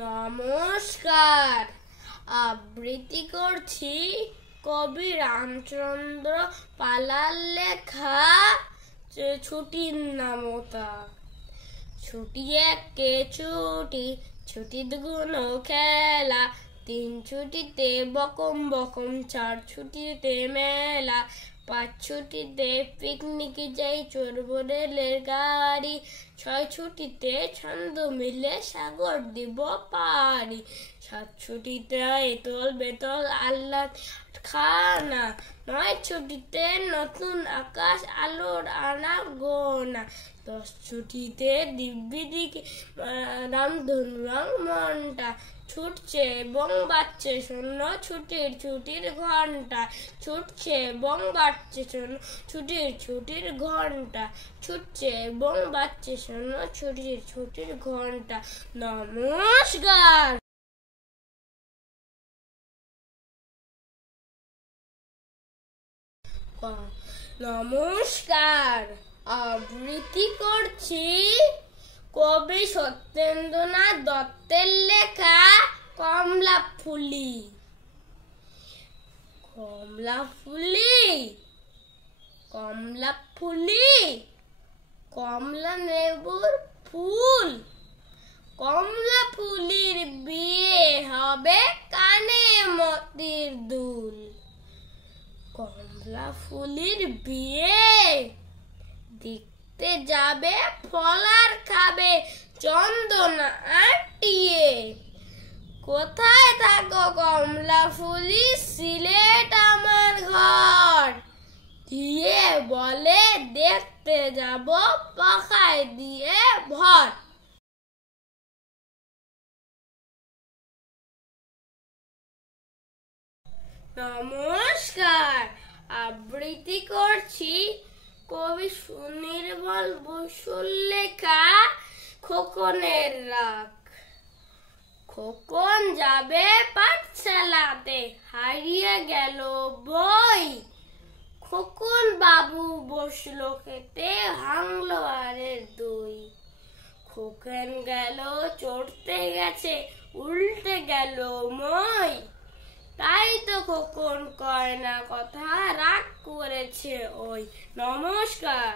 নমস্কার। আবৃত্তি করছি কবি রামচন্দ্র পালার লেখা ছুটির নামতা। ছুটি একে ছুটি, ছুটি দুগুনো খেলা, 3 ছুটিতে বকম বকম, 4 ছুটিতে মেলা, 5 ছুটিতে পিকনিক যাই, চড়বো রেলের গাড়ি, 6 ছুটিতে ছন্দ মিলে সাগর দিব পারি, 7 ছুটিতে এতল বেতল আহ্লাদ খানা, 9 ছুটিতে নতুন আকাশ আলোর আনা গোনা, 10 ছুটিতে দিব্যি দিকে রামধনু রং মনটা, ছুটছে এবং বাজছে শূন্য ছুটির ঘন্টা, ছুটছে এবং বাজছে শূন্য ছুটির ঘন্টা, ছুটছে এবং বাজছে শূন্য ছুটির ঘন্টা। নমস্কার। নমস্কার। আবৃত্তি করছি কবি সত্যেন্দ্রনাথ দত্তের লেখা কমলা ফুলি। কমলা ফুলি, কমলা ফুলি, কমলা লেবুর ফুল, কমলা ফুলির বিয়ে হবে কানে মতির দুল। কমলা ফুলির বিয়ে দেখতে যাবে, ফলার খাবে চন্দনা আটিয়ে। কোথায় থাকো কমলা ফুলি, সিলেট আমার ঘর, দিয়ে বলে দেখতে যাব পাখায় দিয়ে ভর। নমস্কার। আবৃত্তি করছি কবি সুনির্মল বসুর লেখা খোকনের রাগ। খোকন যাবে পাঠশালাতে, হারিয়ে গেল বই, খোকন বাবু বসলো খেতে, ভাঙলো আরের দই। খোকন গেল চড়তে গেছে, উল্টে গেল মই, তাই তো খোকন কয় না কথা, রাগ করেছে ওই। নমস্কার।